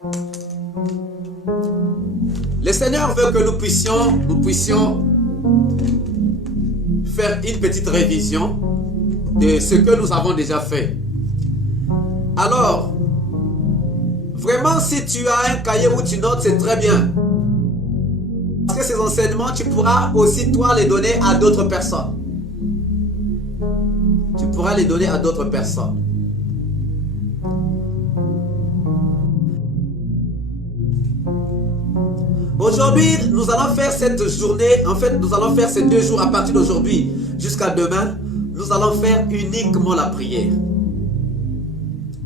Le Seigneur veut que nous puissions faire une petite révision de ce que nous avons déjà fait. Alors, vraiment, si tu as un cahier où tu notes, c'est très bien. Parce que ces enseignements, tu pourras aussi, toi, les donner à d'autres personnes. Tu pourras les donner à d'autres personnes. Aujourd'hui, nous allons faire cette journée, en fait, nous allons faire ces 2 jours à partir d'aujourd'hui jusqu'à demain. Nous allons faire uniquement la prière.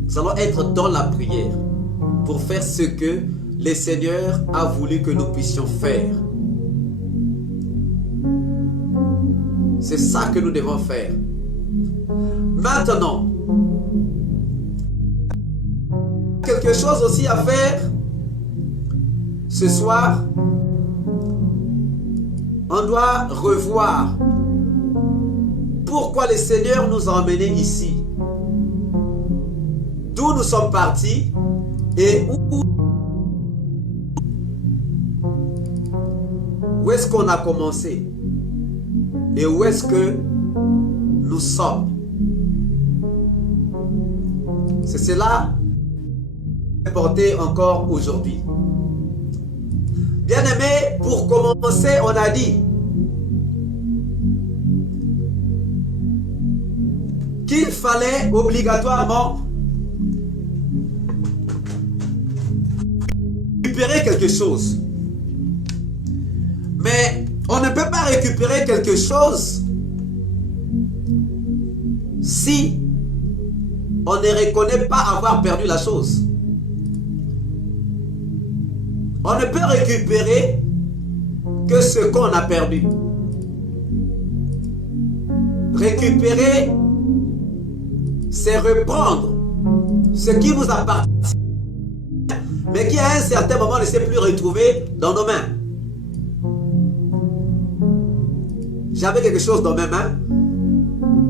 Nous allons être dans la prière pour faire ce que le Seigneur a voulu que nous puissions faire. C'est ça que nous devons faire. Maintenant, quelque chose aussi à faire. Ce soir, on doit revoir pourquoi le Seigneur nous a emmenés ici. D'où nous sommes partis et où est-ce qu'on a commencé et où est-ce que nous sommes. C'est cela qui est porté encore aujourd'hui. Bien-aimés, pour commencer, on a dit qu'il fallait obligatoirement récupérer quelque chose. Mais on ne peut pas récupérer quelque chose si on ne reconnaît pas avoir perdu la chose. On ne peut récupérer que ce qu'on a perdu. Récupérer, c'est reprendre ce qui nous appartient, mais qui à un certain moment ne s'est plus retrouvé dans nos mains. J'avais quelque chose dans mes mains,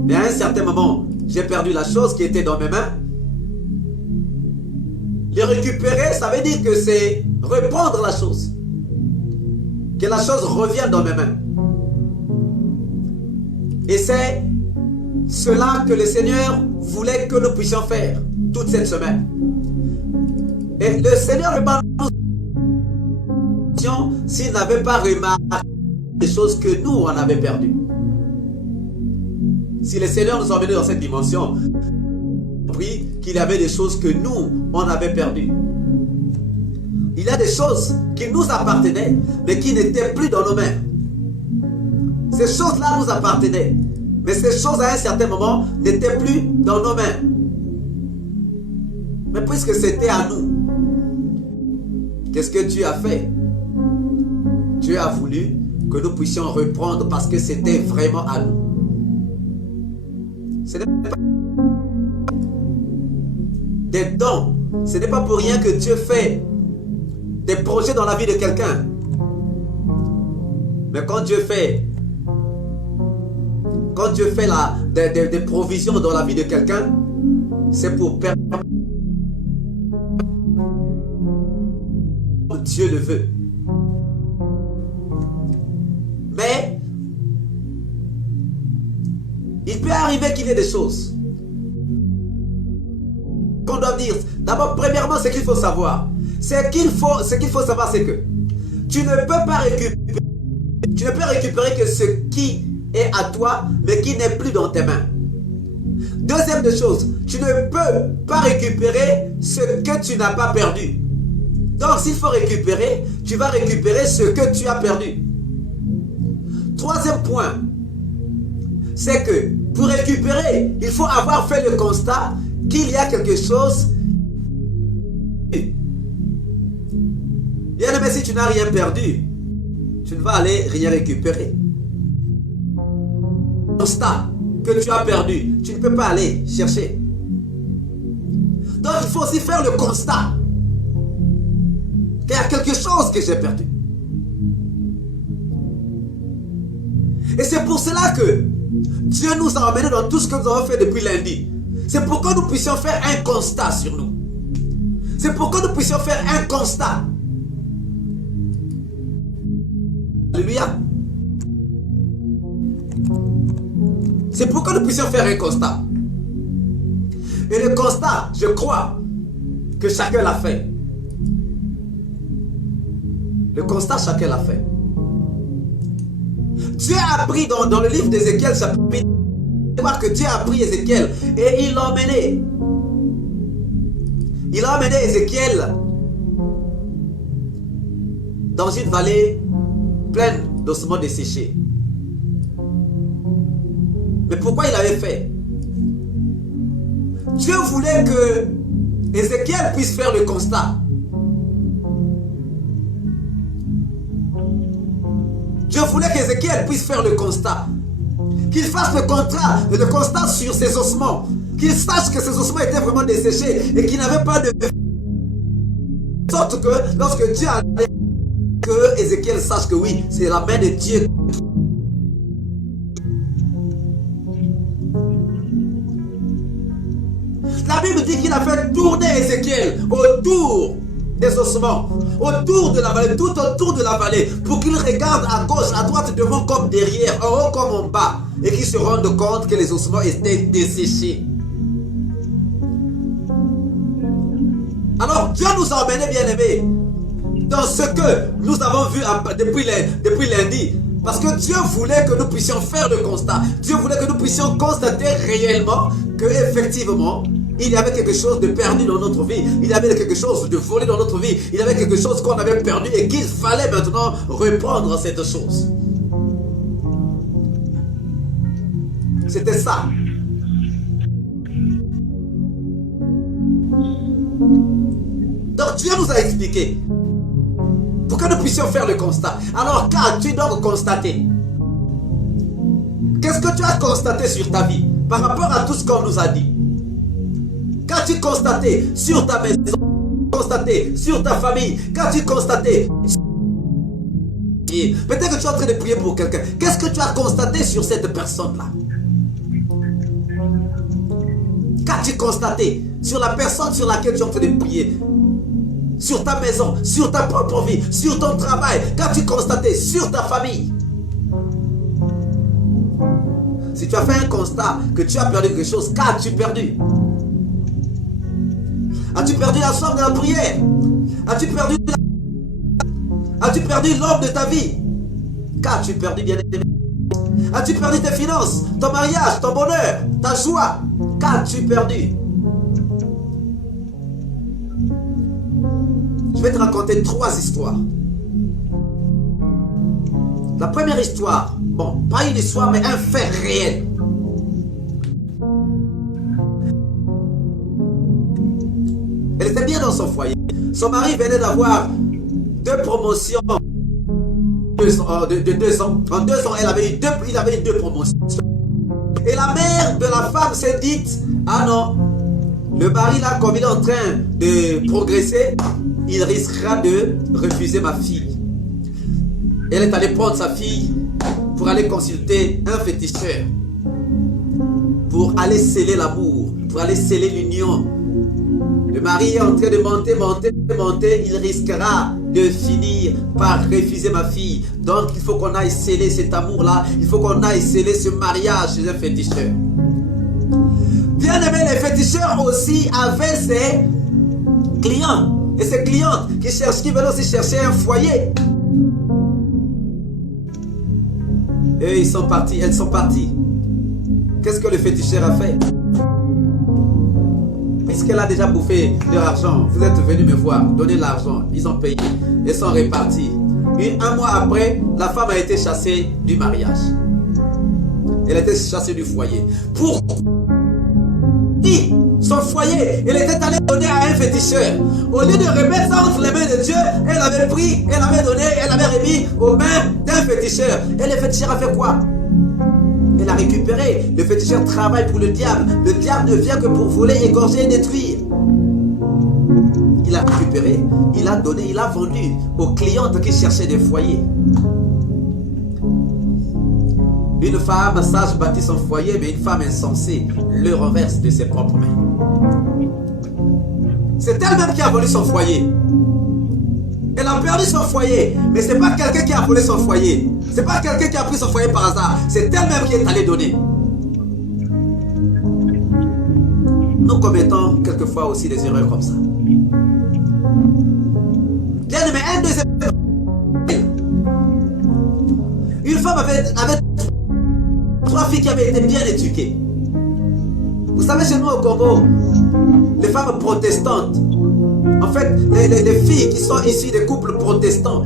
mais à un certain moment, j'ai perdu la chose qui était dans mes mains. Les récupérer, ça veut dire que c'est reprendre la chose. Que la chose revienne dans mes mains. Et c'est cela que le Seigneur voulait que nous puissions faire toute cette semaine. Et le Seigneur ne parle pas s'il n'avait pas remarqué les choses que nous, on avait perdues. Si le Seigneur nous a emmenés dans cette dimension, oui, qu'il y avait des choses que nous, on avait perdues. Il y a des choses qui nous appartenaient, mais qui n'étaient plus dans nos mains. Ces choses-là nous appartenaient, mais ces choses à un certain moment n'étaient plus dans nos mains. Mais puisque c'était à nous, qu'est-ce que Dieu a fait? Dieu a voulu que nous puissions reprendre parce que c'était vraiment à nous. Ce n'est pas des dons. Ce n'est pas pour rien que Dieu fait des projets dans la vie de quelqu'un. Mais quand Dieu fait des provisions dans la vie de quelqu'un, c'est pour permettre Dieu le veut. Mais il peut arriver qu'il y ait des choses qu'on doit dire. D'abord, premièrement, ce qu'il faut savoir, ce qu'il faut savoir, c'est que tu ne peux pas récupérer que ce qui est à toi, mais qui n'est plus dans tes mains. Deuxième des choses, tu ne peux pas récupérer ce que tu n'as pas perdu. Donc, s'il faut récupérer, tu vas récupérer ce que tu as perdu. Troisième point, c'est que pour récupérer, il faut avoir fait le constat qu'il y a quelque chose. Bien aimé, si tu n'as rien perdu, tu ne vas aller rien récupérer. Constat que tu as perdu, tu ne peux pas aller chercher. Donc il faut aussi faire le constat qu'il y a quelque chose que j'ai perdu. Et c'est pour cela que Dieu nous a emmenés dans tout ce que nous avons fait depuis lundi. C'est pour que nous puissions faire un constat sur nous. C'est pour que nous puissions faire un constat. Alléluia. C'est pour que nous puissions faire un constat. Et le constat, je crois que chacun l'a fait. Le constat, chacun l'a fait. Dieu a pris dans le livre d'Ézéchiel, chapitre, voir que Dieu a pris Ézéchiel et il l'a emmené. Il a emmené Ézéchiel dans une vallée pleine d'ossements desséchés. Mais pourquoi il avait fait? Dieu voulait que Ézéchiel puisse faire le constat. Dieu voulait qu'Ézéchiel puisse faire le constat. Qu'il fasse le constat sur ses ossements. Qu'il sache que ses ossements étaient vraiment desséchés et qu'il n'avait pas de... De sorte que lorsque Dieu a dit que Ézéchiel sache que oui, c'est la main de Dieu. La Bible dit qu'il a fait tourner Ézéchiel autour des ossements, autour de la vallée, tout autour de la vallée, pour qu'il regarde à gauche, à droite, devant comme derrière, en haut comme en bas, et qu'il se rende compte que les ossements étaient desséchés. Alors Dieu nous a emmenés, bien-aimés, dans ce que nous avons vu depuis lundi. Parce que Dieu voulait que nous puissions faire le constat. Dieu voulait que nous puissions constater réellement que effectivement, il y avait quelque chose de perdu dans notre vie. Il y avait quelque chose de volé dans notre vie. Il y avait quelque chose qu'on avait perdu et qu'il fallait maintenant reprendre cette chose. C'était ça. Donc Dieu nous a expliqué pour que nous puissions faire le constat. Alors qu'as-tu donc constaté? Qu'est-ce que tu as constaté sur ta vie par rapport à tout ce qu'on nous a dit? Qu'as-tu constaté sur ta maison? Constaté sur ta famille? Qu'as-tu constaté? Peut-être que tu es en train de prier pour quelqu'un. Qu'est-ce que tu as constaté sur cette personne-là? Qu'as-tu constaté sur la personne sur laquelle tu es en train de prier? Sur ta maison, sur ta propre vie, sur ton travail? Qu'as-tu constaté sur ta famille? Si tu as fait un constat que tu as perdu quelque chose, qu'as-tu perdu? As-tu perdu la soif de la prière? As-tu perdu l'homme de ta vie? Qu'as-tu perdu, bien-aimé? As-tu perdu tes finances, ton mariage, ton bonheur, ta joie? Qu'as-tu perdu? Je vais te raconter 3 histoires. La première histoire, bon, pas une histoire, mais un fait réel. Elle était bien dans son foyer. Son mari venait d'avoir 2 promotions de 2 ans. En 2 ans, il avait eu 2 promotions. Et la mère de la femme s'est dite, ah non, le mari là, comme il est en train de progresser, il risquera de refuser ma fille. Elle est allée prendre sa fille pour aller consulter un féticheur, pour aller sceller l'amour, pour aller sceller l'union. Le mari est en train de monter, il risquera de finir par refuser ma fille. Donc il faut qu'on aille sceller cet amour-là, il faut qu'on aille sceller ce mariage chez un féticheur. Bien aimé, les féticheurs aussi avaient ses clients et ses clientes qui veulent aussi chercher un foyer. Et ils sont partis, elles sont parties. Qu'est-ce que le féticheur a fait? Puisqu'elle a déjà bouffé leur argent, vous êtes venus me voir, donner l'argent, ils ont payé et sont repartis. Un mois après, la femme a été chassée du mariage. Elle a été chassée du foyer. Pourquoi? Son foyer, elle était allée donner à un féticheur. Au lieu de remettre ça entre les mains de Dieu, elle avait pris, elle avait donné, elle avait remis aux mains d'un féticheur. Et le féticheur a fait quoi? Elle a récupéré. Le féticheur travaille pour le diable. Le diable ne vient que pour voler, égorger et détruire. Il a récupéré, il a donné, il a vendu aux clientes qui cherchaient des foyers. Une femme sage bâtit son foyer, mais une femme insensée le renverse de ses propres mains. C'est elle-même qui a volé son foyer. Elle a perdu son foyer. Mais ce n'est pas quelqu'un qui a volé son foyer. Ce n'est pas quelqu'un qui a pris son foyer par hasard. C'est elle-même qui est allée donner. Nous commettons quelquefois aussi des erreurs comme ça. Bien aimé, un deuxième. Une femme avait 3 filles qui avaient été bien éduquées. Vous savez, chez nous au Congo, les femmes protestantes, en fait, les filles qui sont issues des couples protestants,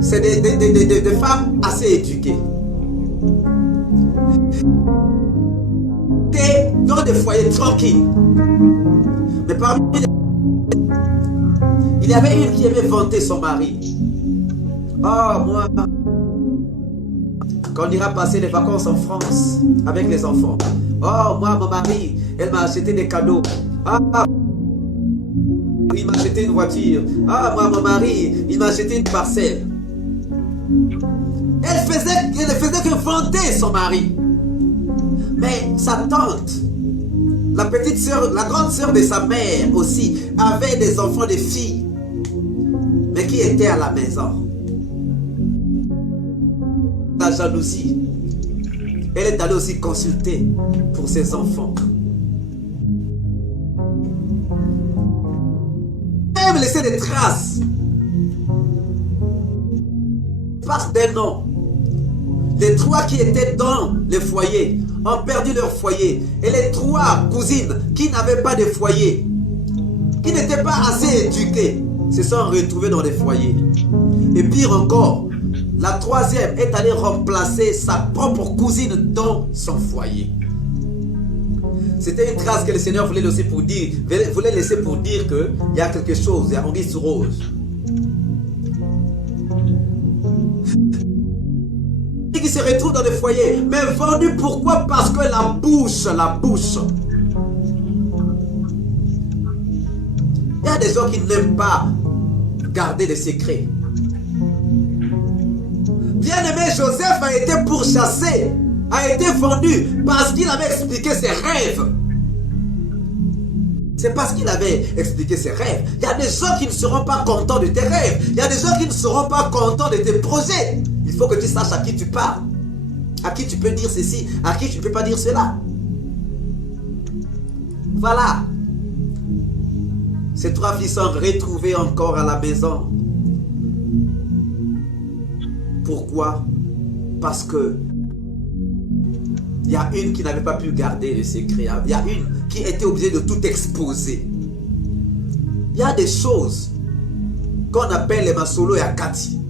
c'est des femmes assez éduquées. Et dans des foyers tranquilles. Mais parmi les... il y avait une qui aimait vanter son mari. Oh, moi, quand on ira passer les vacances en France avec les enfants. Oh, moi, mon mari, elle m'a acheté des cadeaux. Ah, il m'a acheté une voiture. Ah, moi, mon mari, il m'a acheté une parcelle. Elle ne faisait que vanter son mari. Mais sa tante, la petite sœur, la grande sœur de sa mère aussi, avait des enfants, des filles, mais qui étaient à la maison. La jalousie. Elle est allée aussi consulter pour ses enfants. Même laisser des traces. Parce des noms. Les 3 qui étaient dans le foyer ont perdu leur foyer. Et les 3 cousines qui n'avaient pas de foyer, qui n'étaient pas assez éduquées, se sont retrouvées dans les foyers. Et pire encore, la 3e est allée remplacer sa propre cousine dans son foyer. C'était une trace que le Seigneur voulait laisser pour dire, qu'il y a quelque chose, il y a anguille sous rose. Qui se retrouvent dans des foyers, mais vendus pourquoi? Parce que la bouche. Il y a des gens qui n'aiment pas garder des secrets. Bien-aimé, Joseph a été pourchassé, a été vendu parce qu'il avait expliqué ses rêves. C'est parce qu'il avait expliqué ses rêves. Il y a des gens qui ne seront pas contents de tes rêves. Il y a des gens qui ne seront pas contents de tes projets. Il faut que tu saches à qui tu parles. À qui tu peux dire ceci, à qui tu ne peux pas dire cela. Voilà. Ces 3 filles sont retrouvées encore à la maison. Pourquoi? Parce que il y a une qui n'avait pas pu garder le secret. Il y a une qui était obligée de tout exposer. Il y a des choses qu'on appelle les masolo et akati.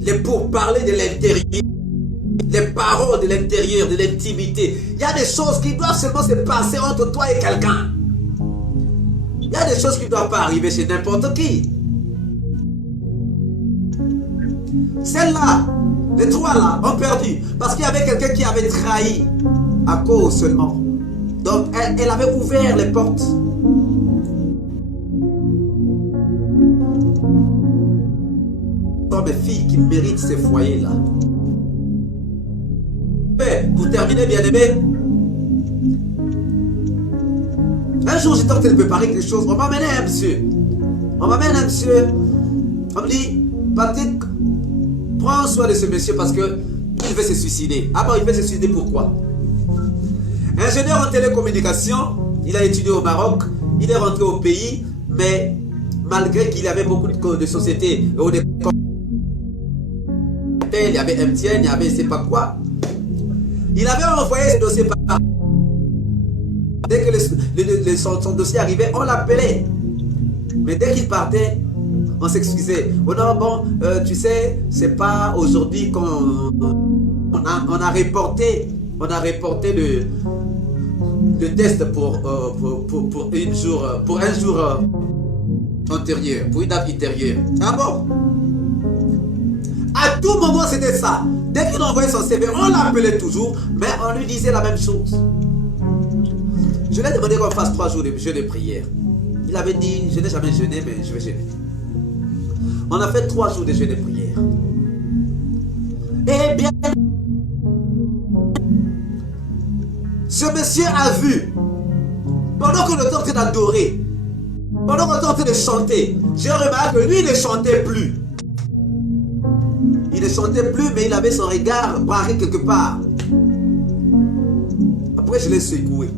Les pourparlers de l'intérieur. Les paroles de l'intérieur, de l'intimité. Il y a des choses qui doivent seulement se passer entre toi et quelqu'un. Il y a des choses qui ne doivent pas arriver chez n'importe qui. Celles-là, les 3 là, ont perdu. Parce qu'il y avait quelqu'un qui avait trahi à cause seulement. Donc, elle avait ouvert les portes. Mes filles qui méritent ces foyers-là. Mais, pour terminer, bien-aimé, un jour, j'étais en train de préparer quelque chose. On m'amène un monsieur. On m'amène un monsieur. On me dit, Patrick, prends soin de ce monsieur parce que il veut se suicider. Ah bon, il veut se suicider pourquoi? Ingénieur en télécommunication, il a étudié au Maroc, il est rentré au pays, mais malgré qu'il avait beaucoup de sociétés, il y avait MTN, il y avait je ne sais pas quoi, il avait envoyé ses dossiers par... Dès que son dossier arrivait, on l'appelait. Mais dès qu'il partait, on s'excusait. Oh non, bon, tu sais, c'est pas aujourd'hui qu'on a reporté le test pour un jour antérieur, pour une date intérieure. Ah bon? À tout moment, c'était ça. Dès qu'il envoyait son CV, on l'appelait toujours, mais on lui disait la même chose. Je lui ai demandé qu'on fasse 3 jours de jeûne et prière. Il avait dit, je n'ai jamais jeûné, mais je vais jeûner. On a fait 3 jours de jeûne et prière. Eh bien, ce monsieur a vu Pendant qu'on est en train d'adorer, pendant qu'on est en train de chanter, j'ai remarqué que lui, il ne chantait plus. Il ne chantait plus, mais il avait son regard barré quelque part. Après, je l'ai secoué.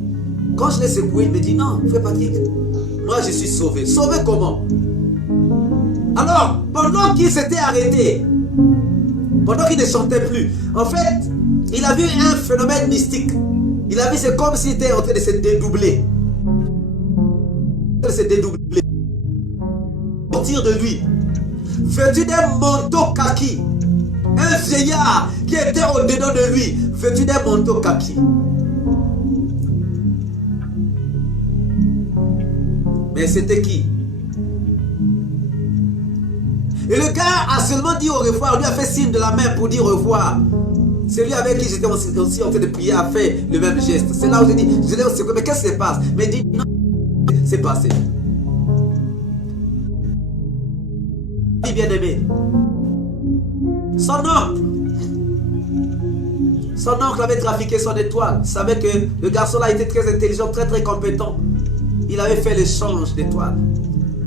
Quand je l'ai secoué, il me dit, non, frère Patrick, moi je suis sauvé. Sauvé comment? Alors, pendant qu'il s'était arrêté, pendant qu'il ne chantait plus, en fait, il a vu un phénomène mystique. Il a vu, c'est comme s'il était en train de se dédoubler. De se dédoubler. Sortir de lui. Vêtu d'un manteau kaki. Un vieillard qui était au-dedans de lui. Vêtu d'un manteau kaki. Mais c'était qui? Et le gars a seulement dit au revoir, lui a fait signe de la main pour dire au revoir. C'est lui avec qui j'étais aussi en train de prier a fait le même geste. C'est là où j'ai dit, mais qu'est-ce qui se passe? Mais il dit, non, c'est passé. Bien aimé. Son oncle avait trafiqué son étoile. Il savait que le garçon là était très intelligent, très compétent. Il avait fait l'échange d'étoiles.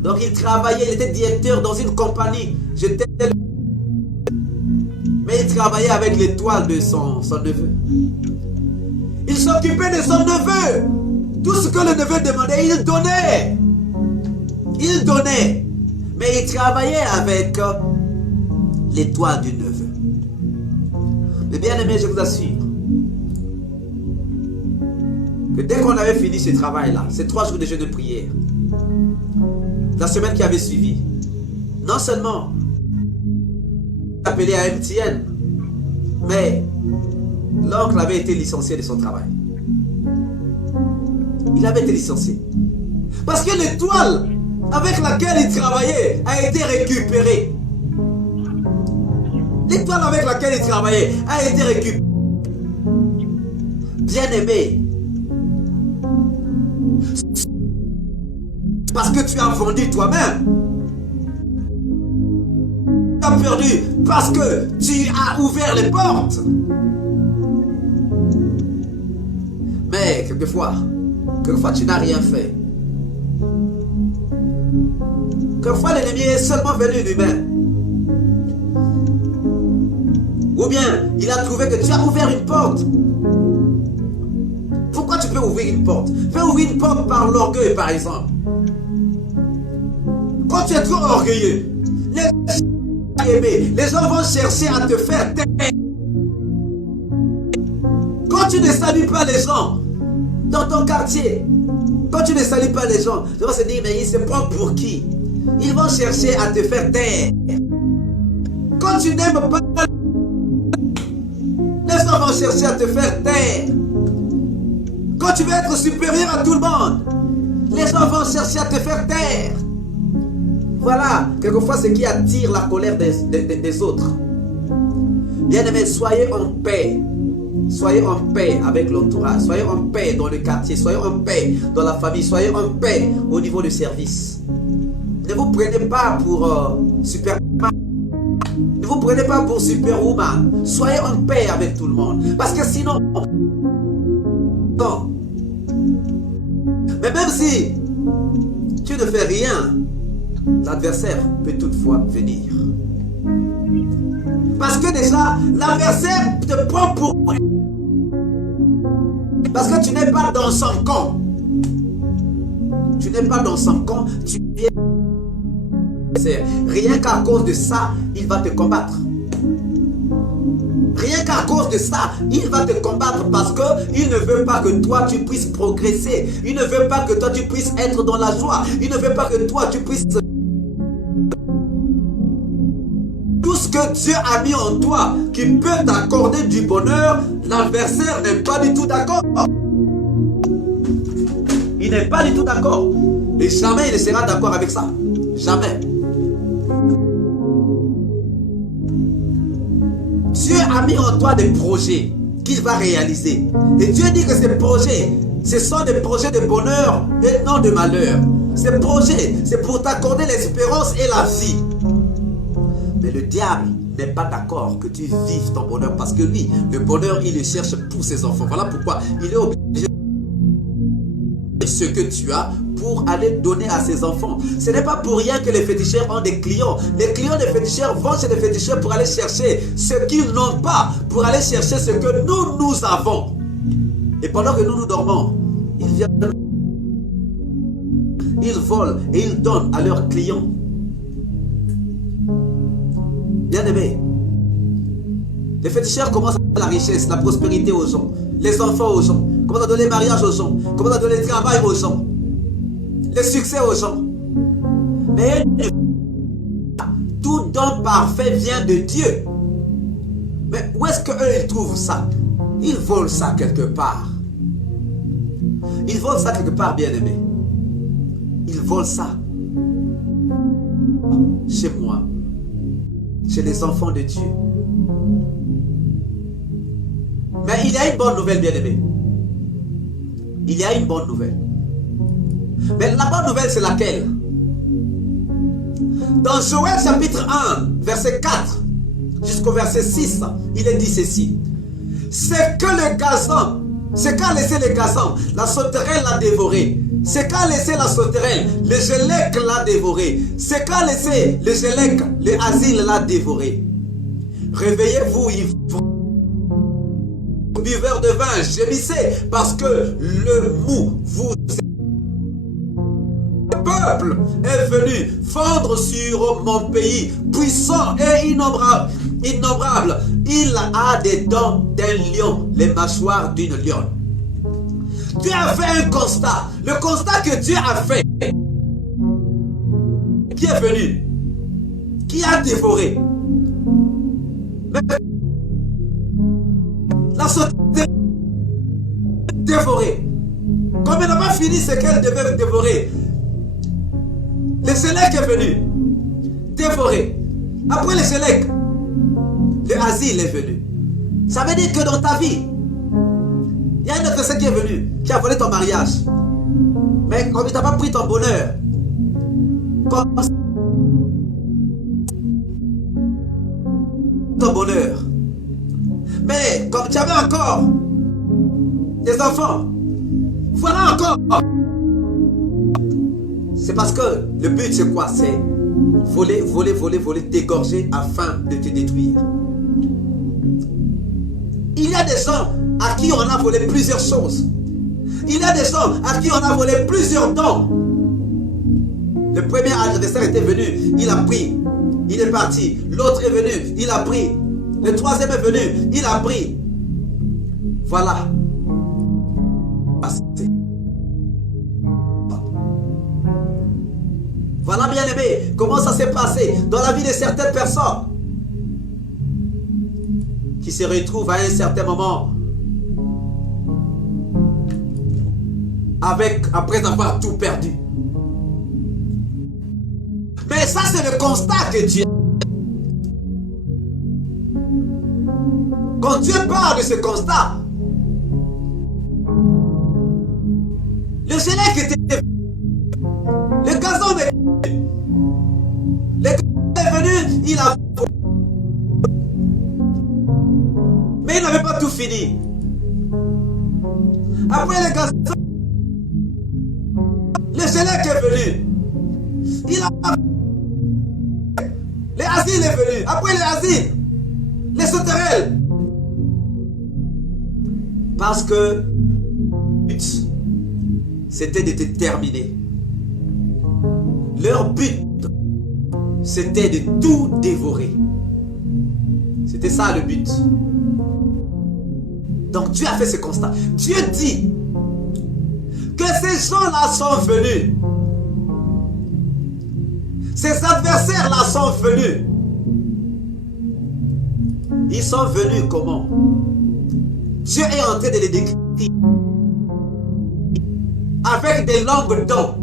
Donc il travaillait, il était directeur dans une compagnie. Mais il travaillait avec l'étoile de son neveu. Il s'occupait de son neveu. Tout ce que le neveu demandait, il donnait. Il donnait. Mais il travaillait avec l'étoile du neveu. Mais bien aimé, je vous assure que dès qu'on avait fini ce travail-là, ces 3 jours de jeûne de prière, la semaine qui avait suivi, non seulement appelé à MTN, mais l'oncle avait été licencié de son travail. Il avait été licencié. Parce que l'étoile avec laquelle il travaillait a été récupérée. L'étoile avec laquelle il travaillait a été récupérée. Bien aimé, parce que tu as vendu toi-même. Tu as perdu parce que tu as ouvert les portes. Mais quelquefois tu n'as rien fait. Quelquefois l'ennemi est seulement venu lui-même. Ou bien il a trouvé que tu as ouvert une porte. Pourquoi tu peux ouvrir une porte? Fais ouvrir une porte par l'orgueil par exemple. Quand tu es trop orgueilleux, les gens vont chercher à te faire taire. Quand tu ne salues pas les gens dans ton quartier, quand tu ne salues pas les gens, ils vont se dire, mais il se prend pour qui? Ils vont chercher à te faire taire. Quand tu n'aimes pas, les gens vont chercher à te faire taire. Quand tu veux être supérieur à tout le monde, les gens vont chercher à te faire taire. Voilà, quelquefois ce qui attire la colère des autres. Bien-aimés, soyez en paix. Soyez en paix avec l'entourage. Soyez en paix dans le quartier. Soyez en paix dans la famille. Soyez en paix au niveau du service. Ne vous prenez pas pour Superman. Ne vous prenez pas pour Superwoman. Soyez en paix avec tout le monde. Parce que sinon... Non. Mais même si tu ne fais rien, l'adversaire peut toutefois venir. Parce que déjà, l'adversaire te prend pour... Parce que tu n'es pas dans son camp. Tu n'es pas dans son camp, tu es... Rien qu'à cause de ça, il va te combattre. Rien qu'à cause de ça, il va te combattre parce qu'il ne veut pas que toi tu puisses progresser. Il ne veut pas que toi tu puisses être dans la joie. Il ne veut pas que toi tu puisses... Tout ce que Dieu a mis en toi qui peut t'accorder du bonheur, l'adversaire n'est pas du tout d'accord. Il n'est pas du tout d'accord. Et jamais il ne sera d'accord avec ça. Jamais. Dieu a mis en toi des projets qu'il va réaliser. Et Dieu dit que ces projets, ce sont des projets de bonheur et non de malheur. Ces projets, c'est pour t'accorder l'espérance et la vie. Mais le diable n'est pas d'accord que tu vives ton bonheur parce que lui, le bonheur, il le cherche pour ses enfants. Voilà pourquoi il est obligé de ce que tu as pour aller donner à ses enfants. Ce n'est pas pour rien que les féticheurs ont des clients. Les clients des féticheurs vont chez les féticheurs pour aller chercher ce qu'ils n'ont pas, pour aller chercher ce que nous avons. Et pendant que nous dormons, ils viennent, ils volent et ils donnent à leurs clients. Bien-aimés, les féticheurs commencent à donner la richesse, la prospérité aux gens, les enfants aux gens, commencent à donner le mariage aux gens, commencent à donner le travail aux gens, le succès aux gens. Mais tout don parfait vient de Dieu. Mais où est-ce qu'eux ils trouvent ça? Ils volent ça quelque part. Ils volent ça quelque part, bien-aimés. Ils volent ça chez moi, chez les enfants de Dieu. Mais il y a une bonne nouvelle, bien-aimés. Il y a une bonne nouvelle. Mais la bonne nouvelle, c'est laquelle? Dans Joël chapitre 1, verset 4 jusqu'au verset 6, il est dit ceci. C'est que le gazon, c'est qu'a laissé le gazon, la sauterelle l'a dévoré. C'est qu'a laissé la sauterelle, le gélec l'a dévoré. C'est qu'a laissé le gélec, le asile l'a dévoré. Réveillez-vous, buveurs de vin, gémissez, parce que le mou vous... Le peuple est venu fondre sur mon pays, puissant et innombrable. Il a des dents d'un lion, les mâchoires d'une lionne. Dieu a fait un constat. Le constat que Dieu a fait. Qui est venu? Qui a dévoré? La sauterelle dévorée. Comme elle n'a pas fini ce qu'elle devait dévorer, le Sélec est venu dévorer. Après le Sélec, le asile est venu. Ça veut dire que dans ta vie, il y a un autre personne qui est venu, qui a volé ton mariage. Mais comme il t'a pas pris ton bonheur, comme ton bonheur. Mais comme tu avais encore des enfants, voilà encore. C'est parce que le but c'est quoi? C'est voler, voler, voler, voler, t'égorger afin de te détruire. Il y a des gens à qui on a volé plusieurs choses. Il y a des gens à qui on a volé plusieurs dons. Le premier adversaire était venu, il a pris, il est parti. L'autre est venu, il a pris. Le troisième est venu, il a pris. Voilà. Voilà, bien aimé, comment ça s'est passé dans la vie de certaines personnes qui se retrouvent à un certain moment après avoir tout perdu. Mais ça, c'est le constat que Dieu... Quand Dieu parle de ce constat, le Sélec était... Le gazon est venu. Le gazon est venu, il a... Mais il n'avait pas tout fini. Après le gazon, le Sélec est venu. Il a... L'asile est venu. Après l'asile, les sauterelles. Parce que but, c'était de te terminer. Leur but, c'était de tout dévorer. C'était ça le but. Donc Dieu a fait ce constat. Dieu dit que ces gens-là sont venus. Ces adversaires-là sont venus. Ils sont venus comment? Dieu est en train de les décrire avec des langues dons.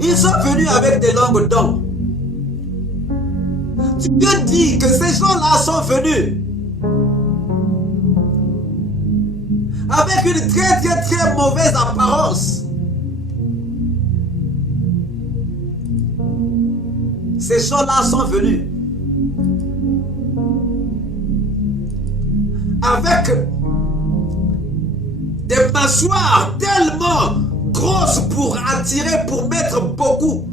Ils sont venus avec des langues dons. Dieu dit que ces gens-là sont venus avec une très très très mauvaise apparence. Ces gens-là sont venus avec des mâchoires tellement grosses pour attirer, pour mettre beaucoup.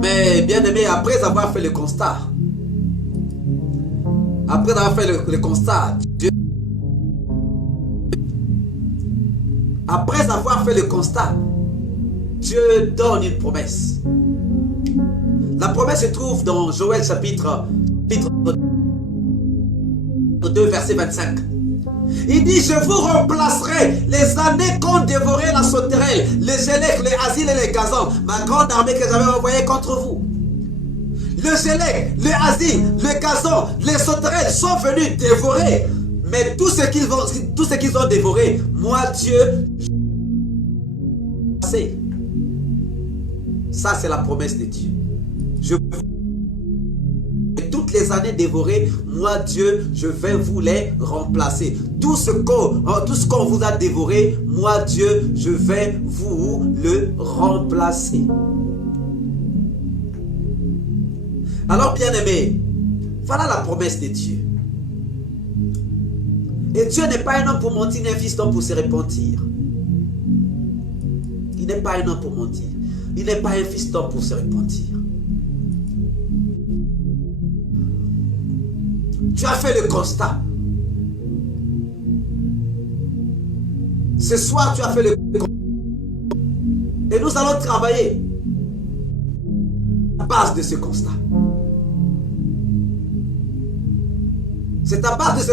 Mais bien aimé, après avoir fait le constat, après avoir fait le constat, Dieu donne une promesse. La promesse se trouve dans Joël chapitre 2, verset 25. Il dit, je vous remplacerai les années qu'ont dévoré la sauterelle, les gélèques, les asiles et les gazons, ma grande armée que j'avais envoyée contre vous. Le gélèque, les asiles, les gazons, les sauterelles sont venus dévorer. Mais tout ce qu'ils ont dévoré, moi Dieu, ça c'est la promesse de Dieu. Toutes les années dévorées, moi Dieu, je vais vous les remplacer. Tout ce qu'on vous a dévoré, moi Dieu, je vais vous le remplacer. Alors bien aimé, voilà la promesse de Dieu. Et Dieu n'est pas un homme pour mentir, ni un fils d'homme pour se repentir. Il n'est pas un homme pour mentir. Il n'est pas un fils d'homme pour se repentir. Tu as fait le constat. Ce soir, tu as fait le constat. Et nous allons travailler à la base de ce constat. C'est à base de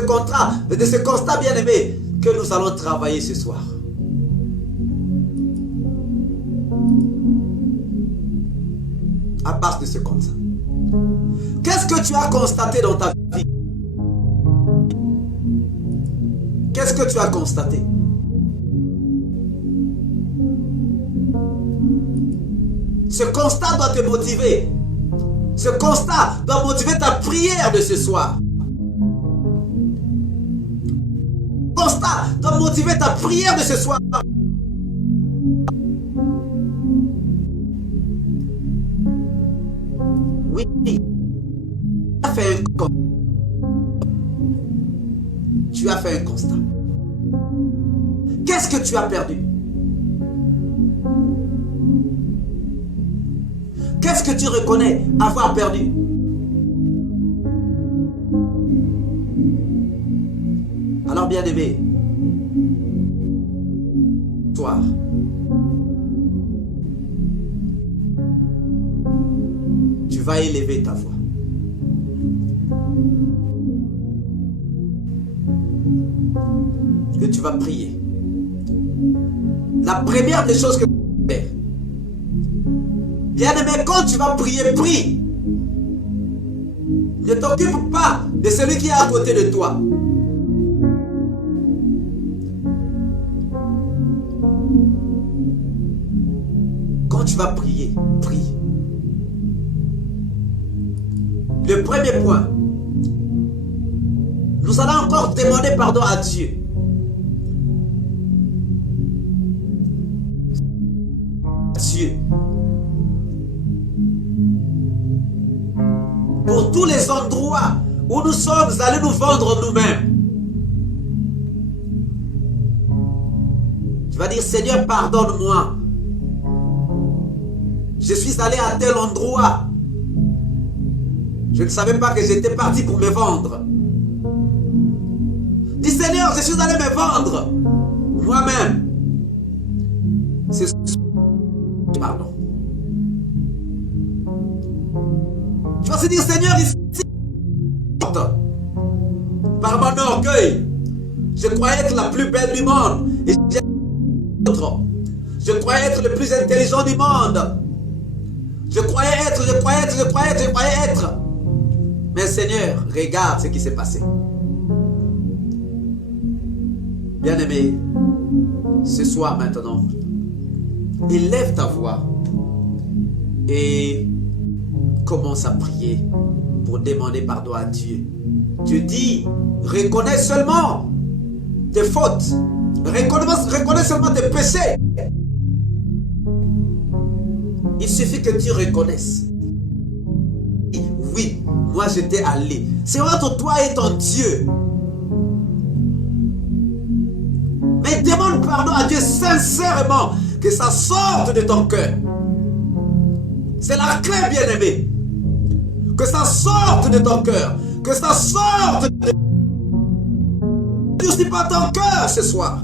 ce constat bien aimé, que nous allons travailler ce soir. À base de ce constat. Qu'est-ce que tu as constaté dans ta vie? Qu'est-ce que tu as constaté? Ce constat doit te motiver. Ce constat doit motiver ta prière de ce soir. Ce constat doit motiver ta prière de ce soir. Oui, tu as fait un constat. Tu as fait un constat. Qu'est-ce que tu as perdu? Qu'est-ce que tu reconnais avoir perdu? Alors bien aimé, soir, tu vas élever ta voix. Que tu vas prier. La première des choses que tu vas faire, bien aimé, quand tu vas prier, prie. Ne t'occupe pas de celui qui est à côté de toi. Quand tu vas prier, prie. Le premier point, nous allons encore demander pardon à Dieu. Dieu. Pour tous les endroits où nous sommes allés nous vendre nous-mêmes. Tu vas dire, Seigneur, pardonne-moi. Je suis allé à tel endroit. Je ne savais pas que j'étais parti pour me vendre. Dis, Seigneur, je suis allé me vendre moi-même. C'est pardon. Tu vas se dire, Seigneur, ici, par mon orgueil, je croyais être la plus belle du monde. Et je croyais être le plus intelligent du monde. Je croyais être. Mais Seigneur, regarde ce qui s'est passé. Bien-aimé, ce soir maintenant, élève ta voix et commence à prier pour demander pardon à Dieu. Dieu dit, reconnais seulement tes fautes. Reconnais seulement tes péchés. Il suffit que tu reconnaisses. Oui, moi j'étais allé. C'est entre toi et ton Dieu. pardon à Dieu sincèrement, que ça sorte de ton cœur. C'est la clé, bien-aimé. Que ça sorte de ton cœur. Que ça sorte de... Ne durcis pas ton cœur ce soir.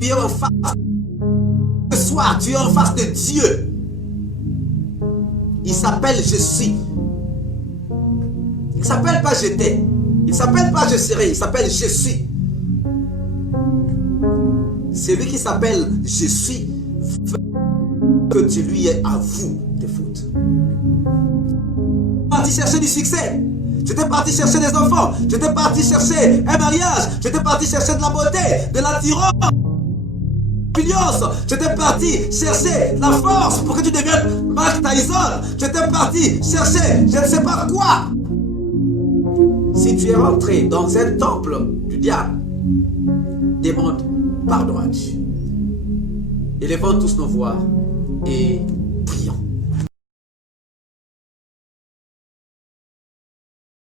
Tu es en face. Ce soir, tu es en face de Dieu. Il s'appelle Je suis. Il ne s'appelle pas J'étais. Il ne s'appelle pas Je serai. Il s'appelle Je suis. Celui qui s'appelle Je suis veut que tu lui aies à vous de foot. Tu es parti chercher du succès. Tu étais parti chercher des enfants. Tu étais parti chercher un mariage. Tu étais parti chercher de la beauté, de l'attirance. Tu étais parti chercher la force pour que tu deviennes Mike Tyson. Tu étais parti chercher je ne sais pas quoi. Si tu es rentré dans un temple du diable, demande pardon à Dieu. Élevons tous nos voix et